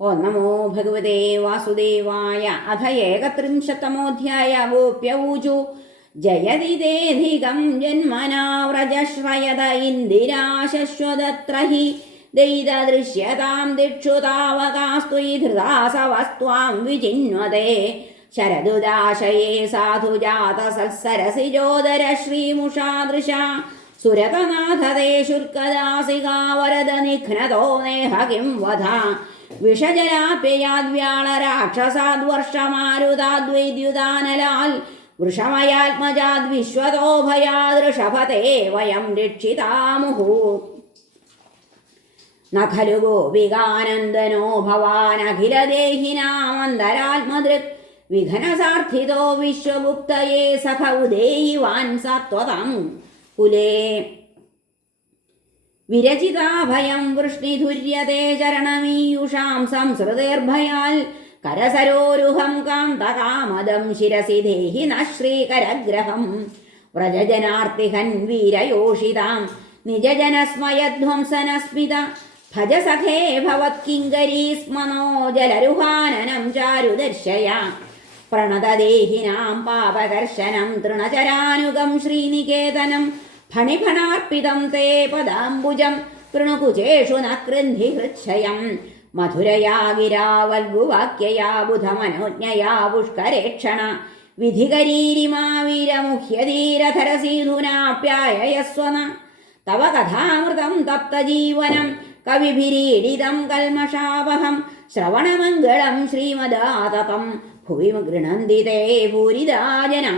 ഓ നമോ ഭഗവതേ വാസുദേവായ അഥ ഏകത്രിംശത്തമോധ്യായ ഗോപ്യൗചു ജയതിദേധികം ജന്മനാ വ്രജശ്രയത ഇന്ദിരാശശ്വതത്ര ഹി ദൈതദൃശ്യതാം ദിക്ഷു താവകാസ്തു ധൃതാസവസ്ത്വാം വിചിന്വതേ. ശരദുദാശയേ സാധുജാത സത്സരസിജോദര ശ്രീമുഷാദൃശ സുരതനാഥതേ ശുൽക്കദാസികാവരദ നിഘ്നതോ നേഹ കിം വധ. വിഷജലാപ്യയാദ്വ്യാളരാക്ഷസാദ്വർഷമാരുതാദ്വൈദ്യുതാനലാൽ വൃഷമയാത്മജാദ് വിശ്വതോ ഭയാദൃഷഭത്തെ വയം രക്ഷിതാമുഹു. ന ഖലു ഗോപികാനന്ദനോ ഭവാനഖിലദേഹിനാമന്തരാത്മദൃക് വിഘനസാർത്ഥിതോ വിശ്വഗുപ്തയേ സഖ ഉദേയിവാൻ സത്വതം കുലേ. വിരചിതാഭയം വൃഷ്ണിധുര്യതേ ചരണമീയുഷാം സംസൃതേർഭയാൽ കരസരോരുഹം കാന്തകാമദം ശിരസി ദേഹി നശ്രീകരഗ്രഹം. ശ്രീകരഗ്രഹം വ്രജജനാർത്തിഹൻ വീരയോഷിതാം നിജജനസ്മയധ്വംസനസ്മിത ഭജ സഖേ ഭവത്കിങ്കരീ സ്മനോ ജലരുഹാനനം ചാരുദർശയ. പ്രണതദേഹിനാം പാപകർശനം തൃണചരാനുഗം ശ്രീനികേതനം ഫണിഫണാർപ്പിതം തേ പദാംബുജം തൃണുകുചേഷു ന കൃന്ധി ഹൃച്ഛയം മധുരയാ ഗിരാവൽഗുവാക്യയാ ബുധമനോജ്ഞയാ പുഷ്കരേക്ഷണ വിധികരീരിമാ വീരമുഹ്യധീരധരസീധുനാപ്യായയസ്വന തവ കഥാമൃതം തപ്തജീവനം കവിഭിരീഡിതം കൽമഷാവഹം ശ്രവണമംഗളം ശ്രീമദാതപം ഭുവി ഗൃണന്തി തേ ഭൂരിദാ ജനാ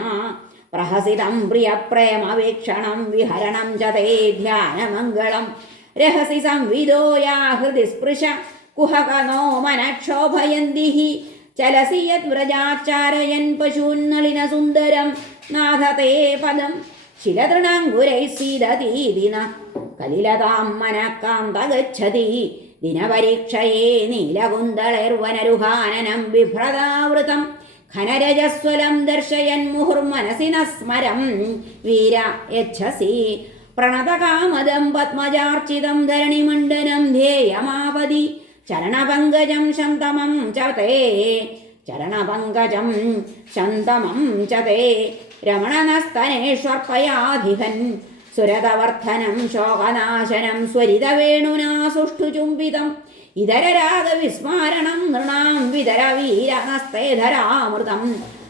പ്രഹസിതം പ്രിയപ്രേമവീക്ഷണം വിഹരണം ച തേ ധ്യാനമംഗളം രഹസി സംവിദോയാ ഹൃദി സ്പൃശ കുഹകനോ മനക്ഷോഭയന്തി ചലസി യദ്വ്രജാചാരയൻ പശൂന്നളിന സുന്ദരം നാഥതേ പദം. ശിലതൃണാങ്കുരൈ സീതതീദിന കലിലതാം മനക്കാന്ത ഗച്ഛതി ദിനപരീക്ഷയേ നീലകുന്തളൈർവനരുഹാനനം ബിഭ്രതാവൃതം ഖനരജസ്വലം ദർശയൻ മുഹുർമനസിന സ്മരം വീര യച്ഛസി. പ്രണതകാമദം പത്മജാർച്ചിതം ധരണിമണ്ഡനം ധേയമാവതി ചരണപങ്കജം ശന്തമം ചതേ. ചരണപങ്കജം ശന്തമം ചതേ. രമണനസ്തനേഷ്വർപ്പയാധിഹൻ സുരതവർദ്ധനം ശോകനാശനം സ്വരിതവേണുനാ സുഷ്ഠുചുംബിതം ഇതരരാഗവിസ്മാരണം നൃണാം വിതരവീരഹസ്തേധരാമൃതം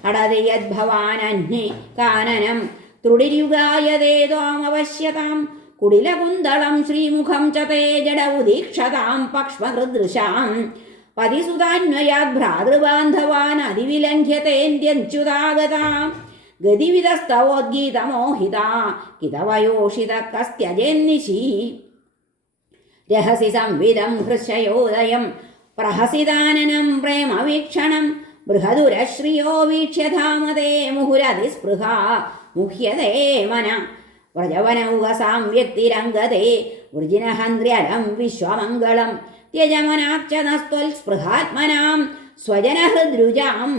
അടതി യദ്ഭവാനന്യേ കാനനം. തൃടിരുഗായതേതോമവശ്യതാം കുടിലകുന്തളം ശ്രീമുഖം ച തേ ജഡ ഉദീക്ഷതാം പക്ഷ്മഹൃദൃശാം പതിസുതാന്വയാത് ഭ്രാതൃബാന്ധവാൻ അതിവിലംഘ്യതേന്ത്യച്യുതാഗതാം ഗതിവിധസ്തവോദ്ഗീതമോഹിത കിതവയോഷിത കസ്ത്യജന്നിശി. രഹസി സംവിധം ഹൃശയോദയം പ്രഹസിദാനനം പ്രേമവീക്ഷണം ബൃഹദുരശ്രിയോ വീക്ഷ്യധാമതേ മുഹുരതിസ്പൃഹ മുഹ്യതേ മന. വ്രജവനൗഹസാം വ്യക്തിരംഗതേ വൃജിനഹന്ത്ര്യലം വിശ്വമംഗളം ത്യജമനാക്ഷനസ്ത്വൽ സ്പൃഹാത്മനാം സ്വജനഹൃദ്രുജാം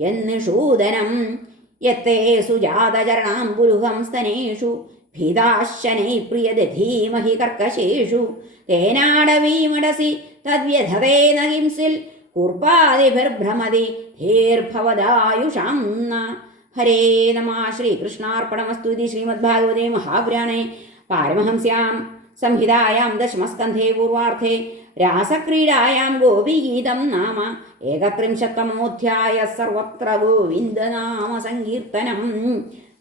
എന്നിഷൂദനം യത്തേ സുജാതചരണാം പുരുഹം സ്തനേഷു ഭീതാശനൈ പ്രിയദധീമഹി കർക്കശേഷു. തേനാടവീമടസി തദ്വ്യധതേന കിംസിൽ കൂർപ്പാദിഭിർഭ്രമതി ധീർഭവദായുഷാം ന. ഹരേ നമ ശ്രീകൃഷ്ണാർപ്പണമസ്തു ഇതി ശ്രീമദ്ഭാഗവതേ മഹാപുരാണേ. പാരമഹംസ്യാം സംഹിതായാം ദശമസ്കന്ധേ പൂർവാർത്ഥേ. രാസക്രീഡായാം ഗോപിഗീതം നാമ. ഏകത്രിംശത്തമോധ്യായ സർവത്ര ഗോവിന്ദനാമ സങ്കീർത്തനം.